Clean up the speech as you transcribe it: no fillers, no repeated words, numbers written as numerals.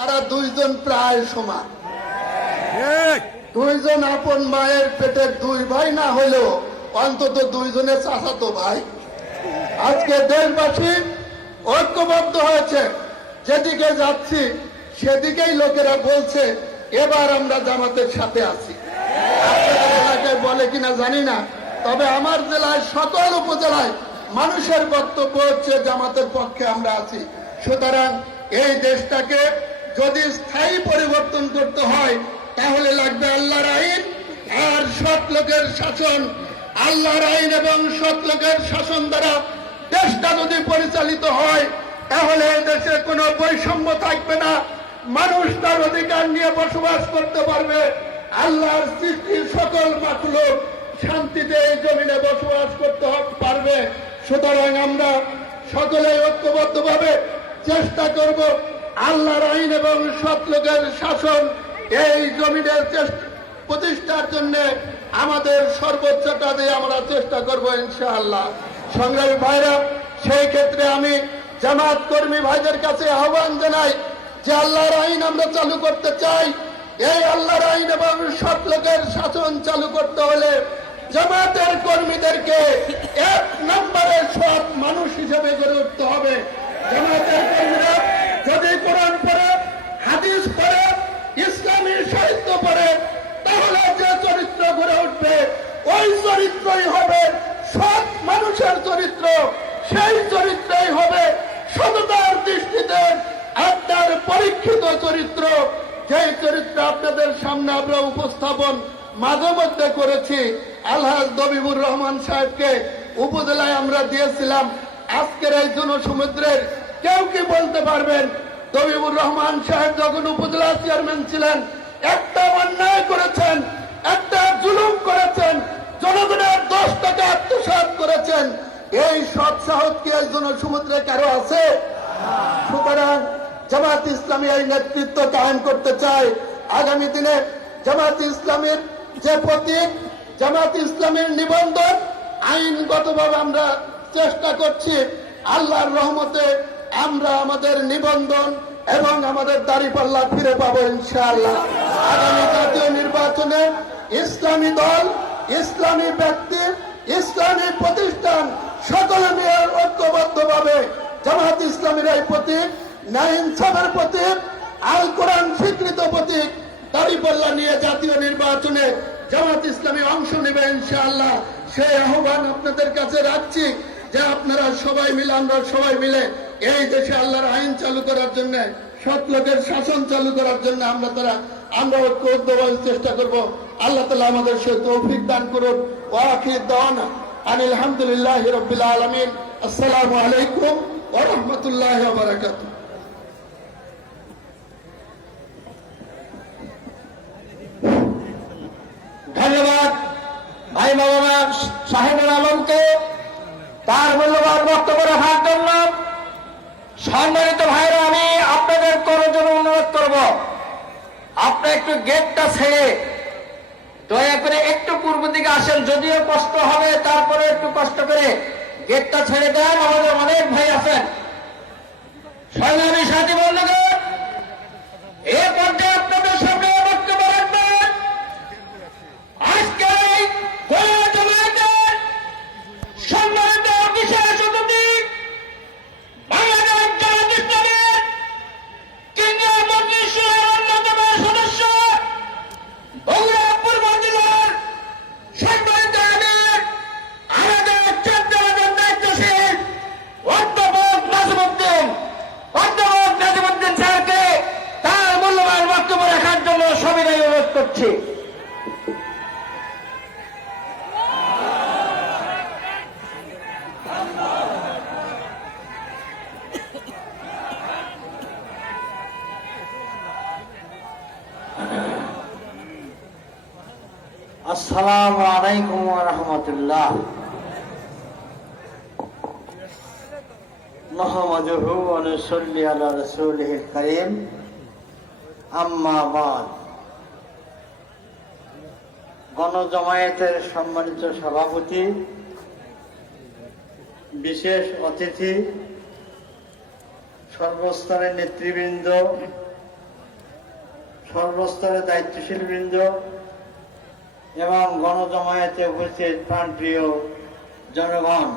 তারা দুইজন প্রায় সমান। দুইজন আপন মায়ের পেটের দুই ভাই না হলেও অন্তত দুইজনের চাচাতো ভাই। আজকে দেশবাসী ঐক্যবদ্ধ হয়েছে, যেদিকে যাচ্ছি সেদিকেই লোকেরা বলছে এবার আমরা জামাতের সাথে আছি। আপনাদের এলাকায় বলে কিনা জানি না, তবে আমার জেলায় সকল উপজেলায় মানুষের বক্তব্য হচ্ছে জামাতের পক্ষে আমরা আছি। সুতরাং এই দেশটাকে যদি স্থায়ী পরিবর্তন করতে হয় তাহলে লাগবে আল্লাহর আইন আর সৎ লোকের শাসন। আল্লাহর আইন এবং সৎ লোকের শাসন দ্বারা দেশটা যদি পরিচালিত হয় তাহলে এই দেশে কোনো বৈষম্য থাকবে না, মানুষ তার অধিকার নিয়ে বসবাস করতে পারবে, আল্লাহর সৃষ্টির সকল মাখলুক শান্তিতে এই জমিনে বসবাস করতে পারবে। সুতরাং আমরা সকলে ঐক্যবদ্ধভাবে চেষ্টা করব আল্লাহর আইন এবং সৎ লোকের শাসন এই জমিনের প্রতিষ্ঠার জন্য আমাদের সর্বোচ্চটা দিয়ে আমরা চেষ্টা করব ইনশাআল্লাহ। সংগ্রামী ভাইরা, সেই ক্ষেত্রে আমি জামাত কর্মী ভাইদের কাছে আহ্বান জানাই যে আল্লাহর আইন আমরা চালু করতে চাই। এই আল্লাহর আইন এবং সৎ লোকের শাসন চালু করতে হলে জামাতের কর্মীদেরকে এক নম্বরে সৎ মানুষ হিসেবে গড়ে উঠতে হবে। জামাতের কর্মীরা যদি কোরআন পড়ে, হাদিস পড়ে, ইসলামী সাহিত্য পড়ে, তাহলে যে চরিত্র গড়ে উঠবে ওই চরিত্রই হবে সৎ মানুষের চরিত্র। সেই চরিত্রই হবে সততার দৃষ্টিতে আপনার পরীক্ষিত চরিত্র। যেই চরিত্র আপনাদের সামনে আমরা উপস্থাপন মাঝে মধ্যে করেছি। আলহাজ দবিবুর রহমান সাহেবকে উপজেলায় আমরা দিয়েছিলাম। আজকের এই জনসমুদ্রের কেউ কি বলতে পারবেন দবিবুর রহমান সাহেব যখন উপজেলা চেয়ারম্যান ছিলেন একটা অন্যায় করেছেন, একটা জুলুম করেছেন, জনগণের 10 টাকা আত্মসাৎ করেছেন? এই সৎ সাহস কি এই জনসমুদ্রে কারো আছে? সুতরাং জামাত ইসলামী এই নেতৃত্ব কায়েম করতে চায়। আগামী দিনে জামাত ইসলামের যে প্রতীক, জামাত ইসলামের নিবন্ধন আইনগতভাবে আমরা চেষ্টা করছি। আল্লাহর রহমতে আমরা আমাদের নিবন্ধন এবং আমাদের দাঁড়িপাল্লা ফিরে পাবো ইনশাআল্লাহ। আগামী জাতীয় নির্বাচনে ইসলামী দল, ইসলামী ব্যক্তি, ইসলামী প্রতিষ্ঠান সকলে মিলে ঐক্যবদ্ধভাবে জামাত ইসলামের এই প্রতীক, ন্যায় ইনসাফের প্রতীক, আল কোরআন স্বীকৃত প্রতীক দাঁড়িপাল্লা নিয়ে জাতীয় নির্বাচনে জামাত ইসলামী অংশ নেবে ইনশাআল্লাহ। সেই আহ্বান আপনাদের কাছে রাখছি যে আপনারা সবাই মিলে, আমরা সবাই মিলে এই দেশে আল্লাহর আইন চালু করার জন্য, সৎ লোকের শাসন চালু করার জন্য আমরা ঐক্যবদ্ধভাবে চেষ্টা করব। আল্লাহ তাআলা আমাদের সে তৌফিক দান করুন। ওয়া আখির দাওয়ানা আনিল হামদুলিল্লাহি রাব্বিল আলামিন। আসসালামু আলাইকুম ওয়া রাহমাতুল্লাহি ওয়া বারাকাতুহু। ধন্যবাদ ভাই মাওলানা শাহিনুল আলমকে তার মূল্যবান বক্তব্য রাখার জন্য। সম্মানিত ভাইরা, আমি আপনাদের করার জন্য অনুরোধ করব, আপনি একটু গেটটা ছেড়ে দয়া করে একটু পূর্ব দিকে আসেন। যদিও কষ্ট হবে তারপরে একটু কষ্ট করে গেটটা ছেড়ে দেন। আমাদের অনেক ভাই আছেন। সংগ্রামী সাথী বন্ধুগণ, এ পর্যায়ে আপনাদের সামনে বক্তব্য রাখবেন আজকে এই গোয়া জামায়াতের সম্মানিত বিশেষ অতিথি, বাংলাদেশ জামাত ইসলামের কেন্দ্রীয় মজলিসের অন্যতম সদস্য, বগুড়া পূর্ব জেলার সম্মানিত আমির, আমাদের 14 জন দায়িত্বশীল অধ্যাপক নাজিমুদ্দিন স্যারকে তার মূল্যবান বক্তব্য রাখার জন্য সবিনয় অনুরোধ করছি। আসসালামু আলাইকুম ওয়া রাহমাতুল্লাহ। নাহমাদুহু ওয়া নুসাল্লি আলা রাসূলিহিল কারীম। আম্মা বাদ। গণজামায়াতের সম্মানিত সভাপতি, বিশেষ অতিথি, সর্বস্তরের নেতৃবৃন্দ, সর্বস্তরের দায়িত্বশীল বৃন্দ এবং গণজমায়েতে উপস্থিত প্রাণপ্রিয় জনগণ,